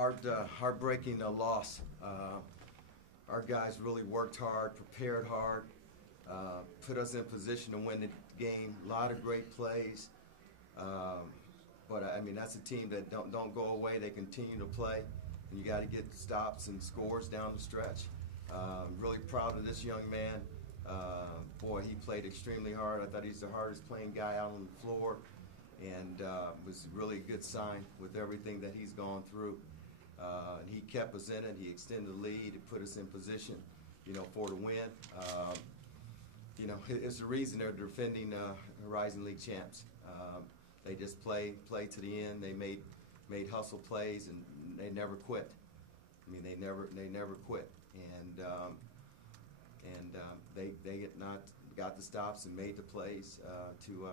heartbreaking loss. Our guys really worked hard, prepared hard, put us in position to win the game. A lot of great plays. But I mean, that's a team that don't go away. They continue to play, and you got to get stops and scores down the stretch. Really proud of this young man. Boy, he played extremely hard. I thought he's the hardest playing guy out on the floor, and was really a good sign with everything that he's gone through. He kept us in it. He extended the lead. He put us in position, for the win. It's the reason they're defending Horizon League champs. They just play to the end. They made hustle plays, and they never quit. I mean, they never quit. And they got the stops and made the plays to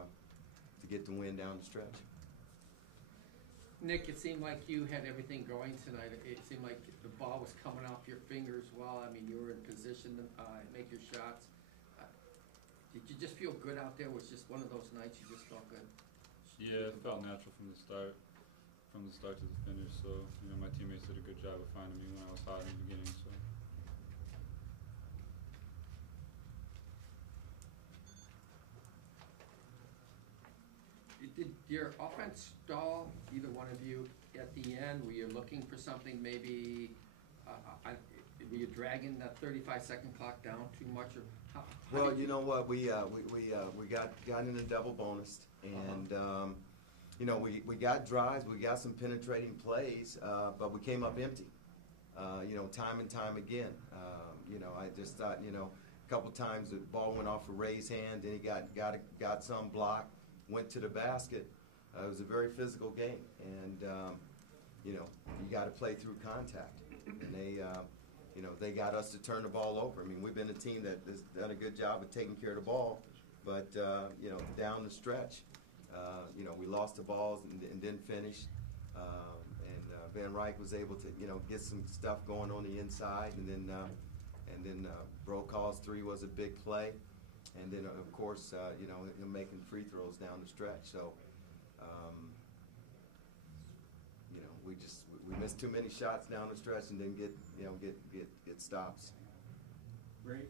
get the win down the stretch. Nick, it seemed like you had everything going tonight. It seemed like the ball was coming off your fingers well. I mean, you were in position to make your shots. Did you just feel good out there? Was it just one of those nights you just felt good? Yeah, it felt natural from the start to the finish. So, my teammates did a good job of finding me when I was hot in the beginning. So. Did your offense stall, either one of you, at the end? Were you looking for something maybe, were you dragging that 35-second clock down too much? Or well, you know what, we got in a double bonus, and we got drives, we got some penetrating plays, but we came up empty, time and time again. I just thought, a couple times the ball went off a raised hand, then he got some block. Went to the basket. It was a very physical game, and you got to play through contact. And they got us to turn the ball over. I mean, we've been a team that has done a good job of taking care of the ball, but down the stretch, we lost the balls and didn't finish. And Van Ryk was able to get some stuff going on the inside, and then Brokaw's three was a big play. And then, of course, him making free throws down the stretch. So, we missed too many shots down the stretch and didn't get stops. Greg?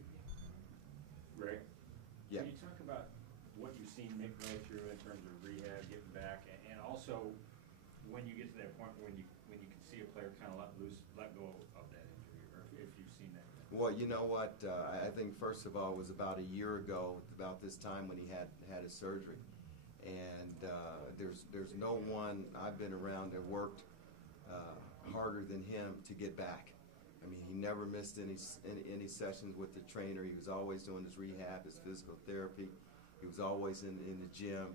Yeah. Can you talk about what you've seen Nick go through in terms of rehab, getting back, and also when you get to that point when you can see a player kind of let go of that injury, or if you've seen that? Well, you know what? I think first of all it was about a year ago, about this time when he had his surgery, and there's no one I've been around that worked harder than him to get back. I mean, he never missed any sessions with the trainer. He was always doing his rehab, his physical therapy. He was always in the gym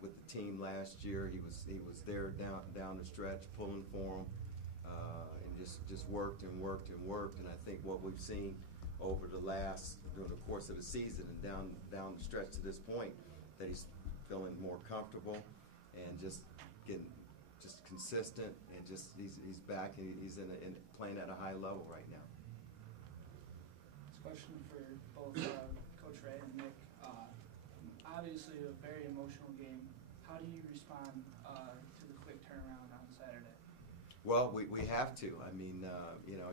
with the team last year. He was there down the stretch, pulling for him. Just worked and worked and worked, and I think what we've seen over during the course of the season and down the stretch to this point, that he's feeling more comfortable and just getting consistent, and he's back and he's playing at a high level right now. This question for both Coach Ray and Nick. Obviously a very emotional game. How do you respond to the quick turnaround on Saturday? Well, we have to. I mean,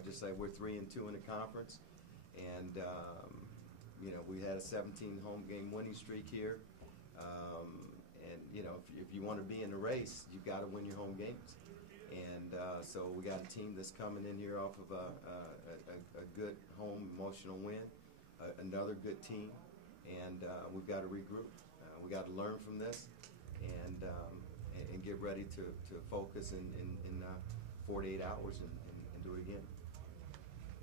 just like we're 3-2 in the conference, and we had a 17 home game winning streak here, and if you want to be in the race, you've got to win your home games, and so we got a team that's coming in here off of a good home emotional win, another good team, and we've got to regroup. We got to learn from this, and get ready to focus in 48 hours and do it again.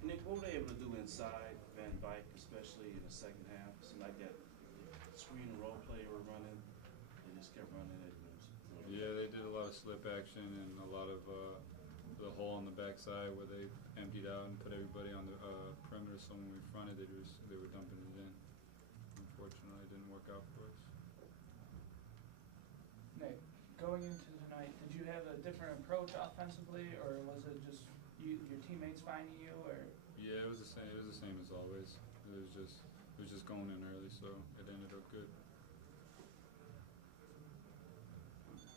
Nick, what were they able to do inside Van Dyke, especially in the second half? It seemed like that screen and roll play were running. They just kept running it. Yeah, they did a lot of slip action and a lot of the hole on the backside where they emptied out and put everybody on the perimeter. So when we fronted, they were dumping it in. Unfortunately, it didn't work out for us. Nick, going into tonight, did you have a different approach offensively, or was it just your teammates finding you, or? Yeah, it was the same. It was the same as always. It was just going in early, so it ended up good.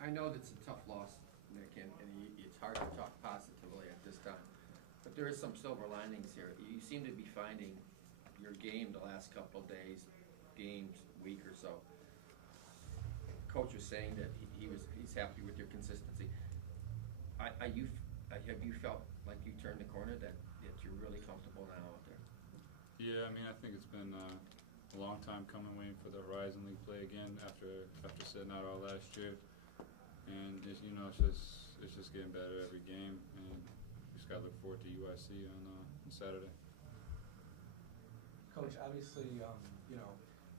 I know that's a tough loss, Nick, and it's hard to talk positively at this time. But there is some silver linings here. You seem to be finding your game the last couple of days, games, week or so. Coach was saying that he's happy with your consistency. Have you felt like you turned the corner, that you're really comfortable now out there? Yeah, I mean, I think it's been a long time coming, waiting for the Horizon League play again after sitting out all last year. And it's just getting better every game, and just got to look forward to UIC on Saturday. Coach, obviously,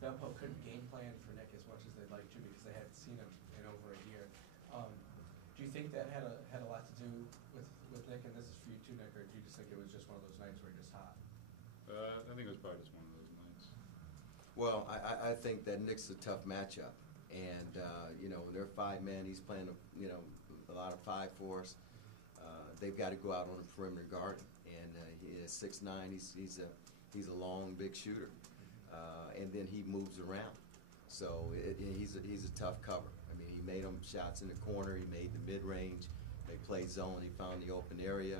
Valpo couldn't game plan for Nick as much as they'd like to because they hadn't seen him in over a year. Do you think that had a lot to do with Nick, and this is for you too, Nick, or do you just think it was just one of those nights where you're just hot? I think it was probably just one of those nights. Well, I think that Nick's a tough matchup. And, they're 5 men. He's playing, a lot of 5-4s. They've got to go out on the perimeter guard. And he is 6'9". He's a long, big shooter. And then he moves around. So he's a tough cover. I mean, he made them shots in the corner. He made the mid-range. They played zone. He found the open area.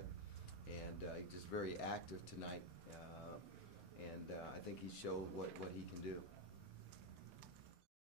And he's just very active tonight. And I think he showed what he can do.